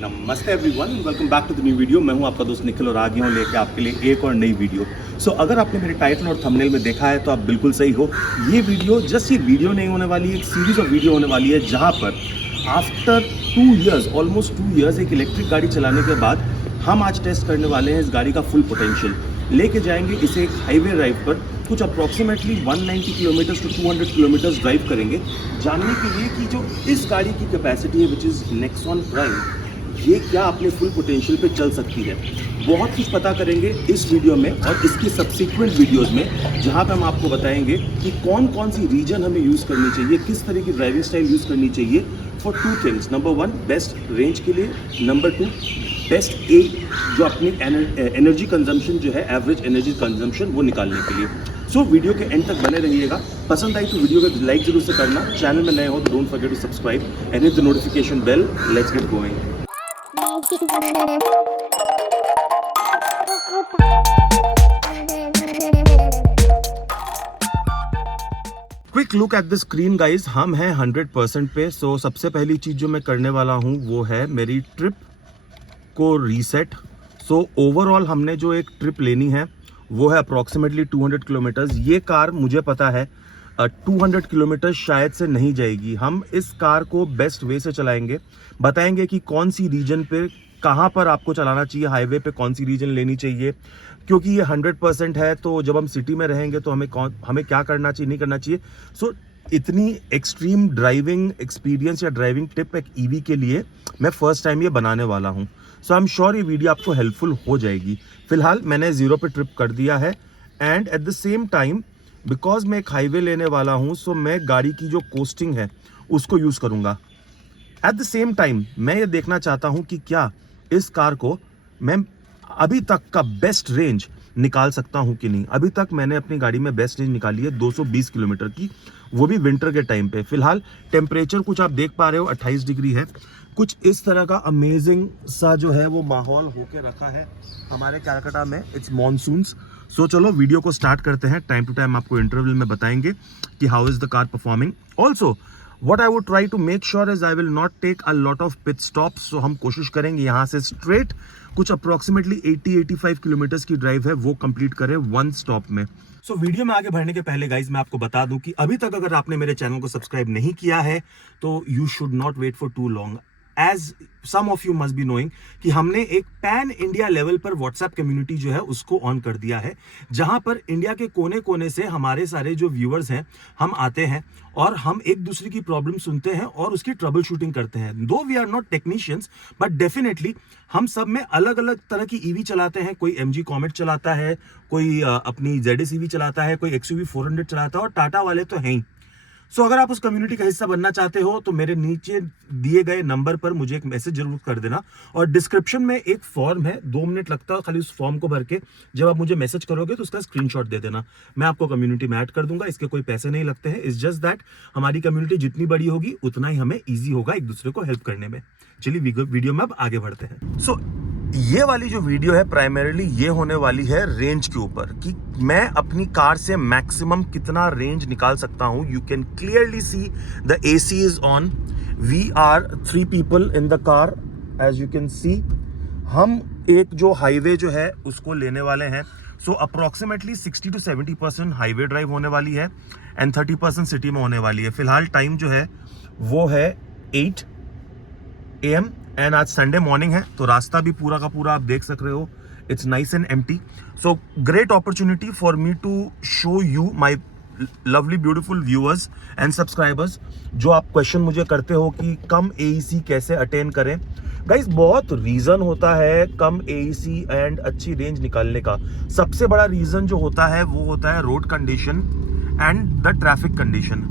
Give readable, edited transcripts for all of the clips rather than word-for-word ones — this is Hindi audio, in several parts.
नमस्ते everyone, welcome back to the new video. मैं हूं आपका दोस्त निखिल और आ गया हूं लेके आपके लिए एक और नई वीडियो। अगर आपने मेरे टाइटल और थंबनेल में देखा है तो आप बिल्कुल सही हो। ये वीडियो जस्ट ये वीडियो नहीं होने वाली, एक सीरीज ऑफ वीडियो होने वाली है जहां पर आफ्टर 2 इयर्स, ऑलमोस्ट 2 इयर्स एक इलेक्ट्रिक गाड़ी चलाने के बाद हम आज टेस्ट करने वाले हैं इस गाड़ी का फुल पोटेंशियल। लेके जाएंगे इसे एक हाईवे ड्राइव पर, कुछ approximately 190 kilometre to 200 kilometre drive करेंगे, जानने के लिए कि जो इस गाड़ी की कैपेसिटी है विच इज़ नेक्सॉन प्राइम, ये क्या अपने फुल पोटेंशियल पे चल सकती है। बहुत कुछ पता करेंगे इस वीडियो में और इसकी सब्सिक्वेंट वीडियोस में, जहां पे हम आपको बताएंगे कि कौन कौन सी रीजन हमें यूज़ करनी चाहिए, किस तरह की ड्राइविंग स्टाइल यूज़ करनी चाहिए for 2 things. Number 1 best range के लिए, नंबर 2 बेस्ट जो अपनी एनर्जी कंजम्पशन जो है, एवरेज एनर्जी कंजम्पशन वो निकालने के लिए। वीडियो के एंड तक बने रहिएगा। पसंद आई तो वीडियो को लाइक जरूर से करना, चैनल में नए हो तो don't forget to subscribe and hit the notification bell. Let's get going. Quick look at the screen guys, हम हैं 100% पे। सबसे पहली चीज जो मैं करने वाला हूं वो है मेरी ट्रिप को रीसेट। ओवरऑल हमने जो एक ट्रिप लेनी है वो है अप्रॉक्सीमेटली 200 किलोमीटर्स। ये कार मुझे पता है 200 किलोमीटर शायद से नहीं जाएगी। हम इस कार को बेस्ट वे से चलाएंगे, बताएंगे कि कौन सी रीजन पे, कहाँ पर आपको चलाना चाहिए, हाईवे पे कौन सी रीजन लेनी चाहिए, क्योंकि ये 100% है। तो जब हम सिटी में रहेंगे तो हमें क्या करना चाहिए, नहीं करना चाहिए। इतनी एक्सट्रीम ड्राइविंग एक्सपीरियंस या ड्राइविंग टिप एक ईवी के लिए मैं फर्स्ट टाइम ये बनाने वाला हूँ। आई एम श्योर ये वीडियो आपको हेल्पफुल हो जाएगी। फिलहाल मैंने 0 पे ट्रिप कर दिया है and at the same time because मैं एक हाईवे लेने वाला हूँ, मैं गाड़ी की जो कोस्टिंग है उसको यूज़ करूँगा। एट द सेम टाइम मैं ये देखना चाहता हूँ कि क्या इस कार को मैं अभी तक का बेस्ट रेंज निकाल सकता हूँ कि नहीं। अभी तक मैंने अपनी गाड़ी में बेस्ट रेंज निकाली है 220 किलोमीटर की, वो भी विंटर के टाइम पे। फिलहाल टेम्परेचर कुछ आप देख पा रहे हो 28 डिग्री है। कुछ इस तरह का अमेजिंग सा जो है वो माहौल होके रखा है हमारे कैलकाटा में। It's monsoons. चलो वीडियो को स्टार्ट करते हैं। टाइम टू टाइम आपको इंटरवल में बताएंगे कि how is the car performing. Also what I would try to make sure is I will not take a lot of pit stops। हम कोशिश करेंगे यहाँ से स्ट्रेट कुछ अप्रोक्सीमेटली 80-85 किलोमीटर की ड्राइव है वो कंप्लीट करें 1 स्टॉप में। वीडियो में आगे बढ़ने के पहले गाइज मैं आपको बता दूं कि अभी तक अगर आपने मेरे चैनल को सब्सक्राइब नहीं किया है तो you should not wait for too long. As some of you must be knowing कि हमने एक पैन इंडिया लेवल पर व्हाट्सएप कम्युनिटी जो है उसको ऑन कर दिया है, जहां पर इंडिया के कोने कोने से हमारे सारे जो व्यूअर्स हैं हम आते हैं और हम एक दूसरे की प्रॉब्लम सुनते हैं और उसकी ट्रबल शूटिंग करते हैं। Though we are not technicians but definitely हम सब में अलग अलग तरह की ईवी चलाते हैं। कोई MG कॉमेट चलाता है, कोई अपनी ZS EV चलाता है, कोई XUV 400 चलाता है और टाटा वाले तो हैं ही। अगर आप उस कम्युनिटी का हिस्सा बनना चाहते हो तो मेरे नीचे दिए गए नंबर पर मुझे एक मैसेज जरूर कर देना और डिस्क्रिप्शन में एक फॉर्म है, 2 मिनट लगता है खाली उस फॉर्म को भर के। जब आप मुझे मैसेज करोगे तो उसका स्क्रीनशॉट दे देना, मैं आपको कम्युनिटी में ऐड कर दूंगा। इसके कोई पैसे नहीं लगते हैं। इट्स जस्ट दैट हमारी कम्युनिटी जितनी बड़ी होगी उतना ही हमें ईजी होगा एक दूसरे को हेल्प करने में। चलिए वीडियो में अब आगे बढ़ते हैं। ये वाली जो वीडियो है प्राइमरीली ये होने वाली है रेंज के ऊपर कि मैं अपनी कार से मैक्सिमम कितना रेंज निकाल सकता हूं। You can clearly see the AC is on. We are 3 people in the car as you can see. हम एक जो हाईवे जो है उसको लेने वाले हैं। अप्रोक्सीमेटली 60 to 70% हाईवे ड्राइव होने वाली है एंड 30% सिटी में होने वाली है। फिलहाल टाइम जो है वो है 8 AM एंड आज संडे मॉर्निंग है तो रास्ता भी पूरा का पूरा आप देख सक रहे हो। It's nice and empty. Great opportunity for me to show you my lovely beautiful viewers and subscribers, जो आप क्वेश्चन मुझे करते हो कि कम AEC कैसे अटेन करें। गाइज बहुत रीजन होता है कम AEC एंड अच्छी रेंज निकालने का। सबसे बड़ा रीजन जो होता है वो होता है road condition and the traffic condition.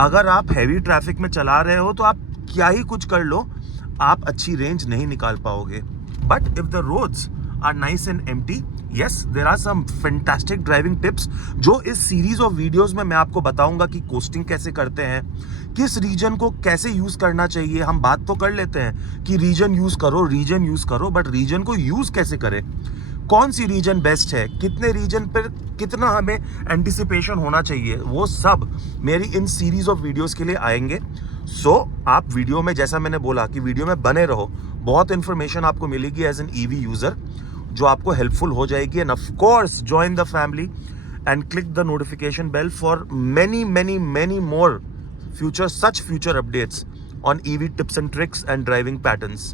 अगर आप हैवी ट्रैफिक में चला रहे हो तो आप क्या ही कुछ कर लो, आप अच्छी रेंज नहीं निकाल पाओगे। But if the roads are nice and empty, yes there are some fantastic driving tips जो इस सीरीज ऑफ वीडियोस में मैं आपको बताऊंगा कि कोस्टिंग कैसे करते हैं, किस रीजन को कैसे यूज करना चाहिए। हम बात तो कर लेते हैं कि रीजन यूज करो, बट रीजन को यूज कैसे करें, कौन सी रीजन बेस्ट है, कितने रीजन पर कितना हमें एंटिसिपेशन होना चाहिए, वो सब मेरी इन सीरीज ऑफ वीडियोस के लिए आएंगे। सो आप वीडियो में, जैसा मैंने बोला कि वीडियो में बने रहो, बहुत इन्फॉर्मेशन आपको मिलेगी एज एन ईवी यूजर जो आपको हेल्पफुल हो जाएगी. And of course join the family and click the notification bell for many many many more future updates on EV tips and tricks and driving patterns.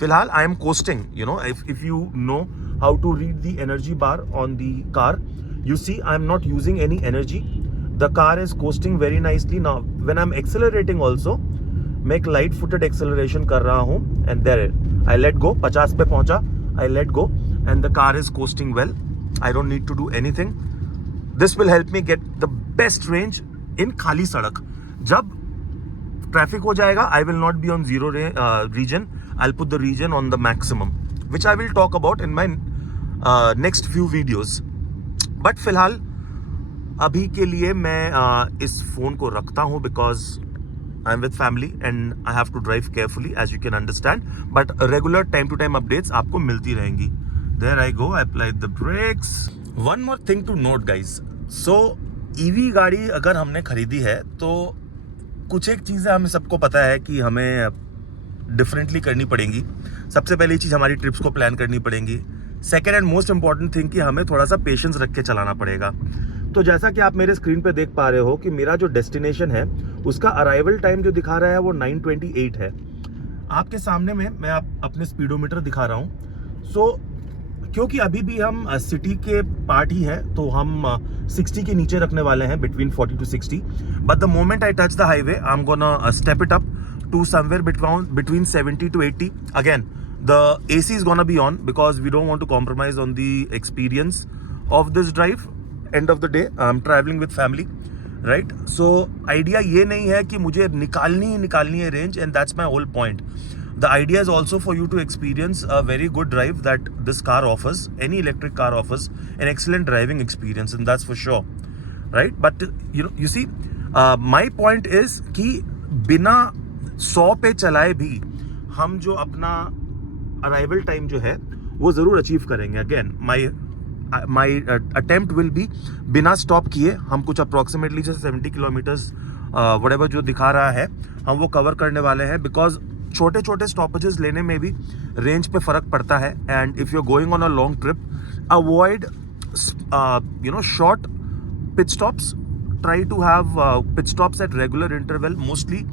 फिलहाल I am coasting, you know, if you know how to read the energy bar on the car, you see I am not using any energy. The car is coasting very nicely. Now when I'm accelerating also, मैं एक लाइट फुटेड एक्सेलरेशन कर रहा हूँ and there I let go. 50 पे पहुंचा, I let go and the car is coasting well. I don't need to do anything. This will help me get the best range in खाली सड़क. जब ट्रैफिक हो जाएगा, I will not be on zero regen. I will put the regen on the maximum, which I will talk about in my next few videos. But फिलहाल अभी के लिए मैं इस फोन को रखता हूँ because I'm with family and I have to drive carefully, as you can understand. But regular time to time updates आपको मिलती रहेंगी. There I go. I applied the brakes. One more thing to note, guys. So EV गाड़ी अगर हमने खरीदी है तो कुछ एक चीज़ें हमें सबको पता है कि हमें डिफरेंटली करनी पड़ेंगी. सबसे पहली चीज़ हमारी ट्रिप्स को प्लान करनी पड़ेंगी. Second and most important thing कि हमें थोड़ा सा पेशेंस रख के चलाना पड़ेगा. तो जैसा कि आप मेरे स्क्रीन पे देख पा रहे हो कि मेरा जो डेस्टिनेशन है उसका अराइवल टाइम जो दिखा रहा है वो 9:28 है. आपके सामने में मैं अपने स्पीडोमीटर दिखा रहा हूँ. सो क्योंकि अभी भी हम सिटी के पार्ट ही है तो हम 60 के नीचे रखने वाले हैं, between 40 to 60. But the moment I touch the highway I am gonna step it up to somewhere between 70 to 80. Again, the AC is gonna be on because we don't want to compromise on the experience of this drive. End of the day, I'm traveling with family, right? So idea ये नहीं है कि मुझे निकालनी है range, and that's my whole point. The idea is also for you to experience a very good drive that this car offers. Any electric car offers an excellent driving experience, and that's for sure, right? But you see, my point is कि बिना 100 पे चलाए भी हम जो अपना अराइवल टाइम जो है वो ज़रूर अचीव करेंगे. Again my attempt will be बिना स्टॉप किए हम कुछ अप्रॉक्सीमेटली जैसे 70 किलोमीटर्स वटेवर जो दिखा रहा है हम वो कवर करने वाले हैं. बिकॉज छोटे छोटे स्टॉपेजेस लेने में भी रेंज पे फ़र्क पड़ता है. And if you are going on a long trip, avoid short pit stops. Try to have pit stops at regular interval, mostly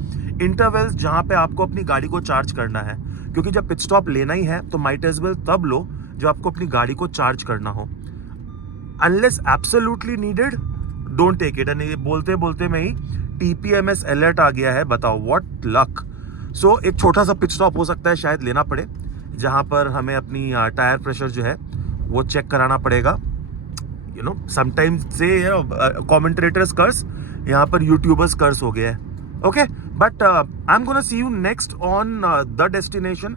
intervals जहाँ पे आपको अपनी गाड़ी को चार्ज करना है. क्योंकि जब पिट स्टॉप लेना ही है तो माइट एज वेल तब लो जो आपको अपनी गाड़ी को चार्ज करना हो. Unless absolutely needed, don't take it. And ये बोलते बोलते में ही TPMS अलर्ट आ गया है. बताओ व्हाट लक. सो एक छोटा सा पिट स्टॉप हो सकता है शायद लेना पड़े, जहाँ पर हमें अपनी टायर प्रेशर जो है वो चेक कराना पड़ेगा. समटाइम्स से कमेंटेटर्स कर्स, यहाँ पर यूट्यूबर्स कर्स हो गया है. Okay, but I'm gonna see you next on the destination.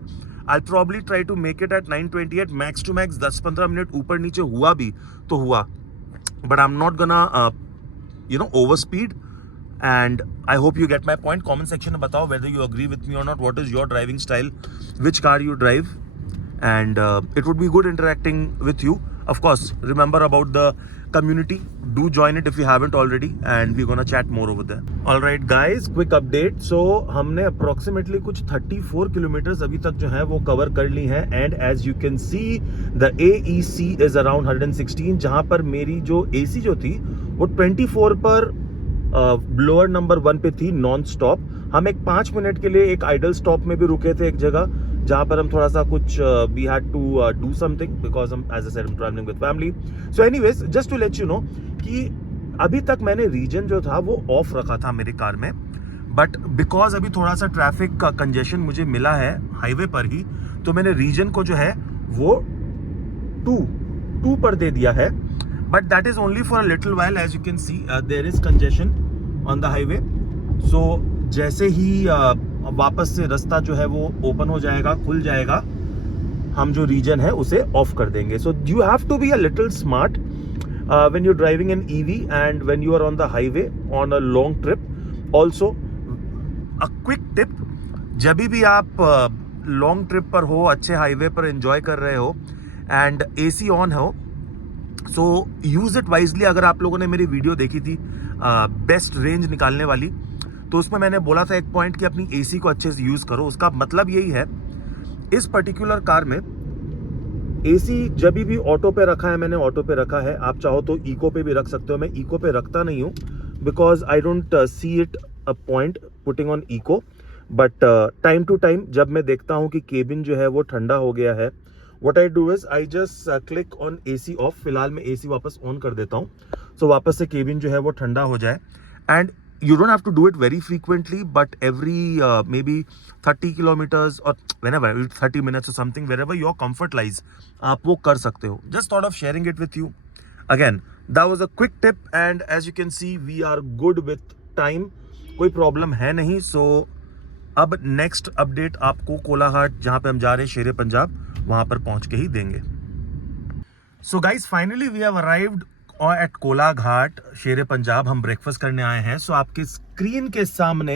I'll probably try to make it at 9:28 max to max. 10-15 minute ऊपर नीचे हुआ भी तो हुआ, but I'm not gonna overspeed. And I hope you get my point. Comment section में बताओ whether you agree with me or not. What is your driving style? Which car you drive? And it would be good interacting with you. Of course, remember about the community. Do join it if you haven't already, and we're gonna chat more over there. All right, guys, quick update. So हमने approximately कुछ 34 किलोमीटर्स अभी तक जो है वो कवर कर ली है. And as you can see, the AEC is around 116. जहाँ पर मेरी जो AC जो थी वो 24 पर ब्लोअर नंबर 1 पे थी नॉन स्टॉप. हम एक 5 मिनट के लिए एक आइडल स्टॉप में भी रुके थे एक जगह, जहाँ पर हम थोड़ा सा कुछ we had to do something because हम as I said travelling with family. So anyways, just to let you know कि अभी तक मैंने रीजन जो था वो ऑफ रखा था मेरी कार में. बट बिकॉज अभी थोड़ा सा ट्रैफिक का कंजेशन मुझे मिला है हाईवे पर ही, तो मैंने रीजन को जो है वो 2 पर दे दिया है. But that is only for a little while. As you can see there is congestion on the highway. So जैसे ही वापस से रास्ता जो है वो ओपन हो जाएगा, खुल जाएगा, हम जो रीजन है उसे ऑफ कर देंगे. So you have to be a little smart when you are driving an EV and when you are on the highway on a long trip. Also a quick tip, जब भी आप लॉन्ग ट्रिप पर हो, अच्छे हाईवे पर एंजॉय कर रहे हो एंड AC ऑन हो, सो यूज इट वाइजली. अगर आप लोगों ने मेरी वीडियो देखी थी बेस्ट रेंज निकालने वाली, तो उसमें मैंने बोला था एक पॉइंट कि अपनी एसी को अच्छे से यूज़ करो। उसका मतलब यही है, इस पर्टिकुलर कार में एसी जब भी ऑटो पे रखा है, मैंने ऑटो पे रखा है। आप चाहो तो इको पे भी रख सकते हो। मैं इको पे रखता नहीं हूँ because I don't see it a point putting on eco, but time to time जब मैं देखता हूँ कि केबिन जो है वो ठंडा हो गया है, what I do is I just click on AC of. फिलहाल मैं एसी वापस ऑन कर देता हूँ, सो वापस से केबिन जो है वो ठंडा हो जाए। And you don't have to do it very frequently, but every maybe 30 kilometers or whenever 30 minutes or something, wherever your comfort lies, आप वो कर सकते हो। Just thought of sharing it with you. Again, that was a quick tip, and as you can see we are good with time, कोई प्रॉब्लम है नहीं। सो अब नेक्स्ट अपडेट आपको कोलाघाट, जहाँ पे हम जा रहे हैं शेरे पंजाब, वहाँ पर पहुँच के ही देंगे। So guys finally we have arrived at Kolaghat Shere Punjab. हम ब्रेकफास्ट करने आए हैं। सो आपके स्क्रीन के सामने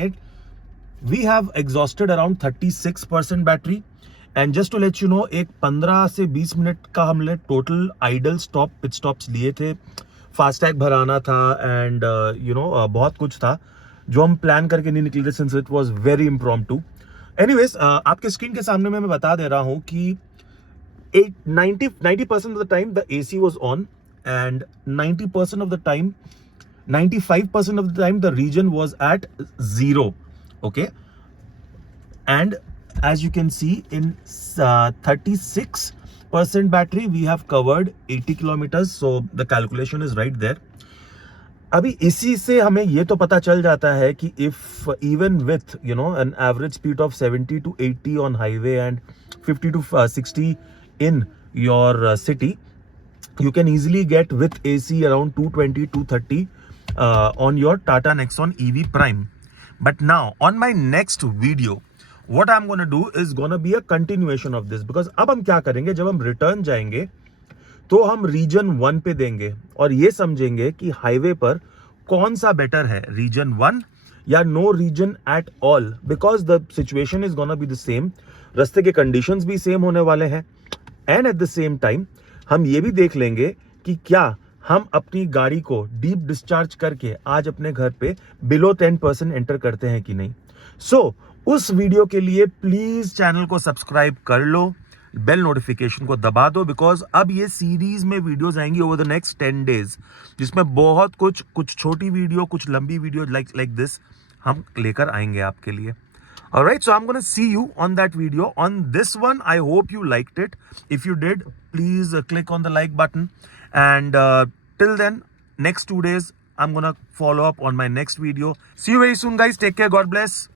we have exhausted around 36% battery. And just to let you know, एक 15 से 20 मिनट का हमने total idle stop pit stops लिए थे। फास्टैग भराना था एंड बहुत कुछ था जो हम प्लान करके नहीं निकले थे, since it was very impromptu. Anyways, आपके स्क्रीन के सामने मैं बता दे रहा हूँ कि 90% of the time the AC was on, and 90% of the time, 95% of the time the region was at 0. Okay, and as you can see in 36% battery we have covered 80 kilometers, so the calculation is right there. अभी इसी से हमें ये तो पता चल जाता है कि if even with an average speed of 70 to 80 on highway and 50 to 60 in your city, you can easily get with AC around 220 230 on your Tata Nexon EV Prime. But now on my next video what I'm going to do is going to be a continuation of this, because अब हम क्या करेंगे, जब हम रिटर्न जाएंगे तो हम रीजन 1 पे देंगे और ये समझेंगे कि हाईवे पर कौन सा बेटर है, रीजन 1 या no regen at all, because the situation is gonna be the same, रास्ते के कंडीशंस भी सेम होने वाले हैं। And at the same time हम ये भी देख लेंगे कि क्या हम अपनी गाड़ी को डीप डिस्चार्ज करके आज अपने घर पे बिलो 10% एंटर करते हैं कि नहीं। सो उस वीडियो के लिए प्लीज चैनल को सब्सक्राइब कर लो, बेल नोटिफिकेशन को दबा दो, बिकॉज अब ये सीरीज में वीडियोस आएंगी ओवर द नेक्स्ट 10 days, जिसमें बहुत कुछ छोटी वीडियो, कुछ लंबी वीडियो लाइक दिस हम लेकर आएंगे आपके लिए। Alright, so I'm going to see you on that video. On this one, I hope you liked it. If you did, please click on the like button. And till then, next 2 days, I'm going to follow up on my next video. See you very soon, guys. Take care. God bless.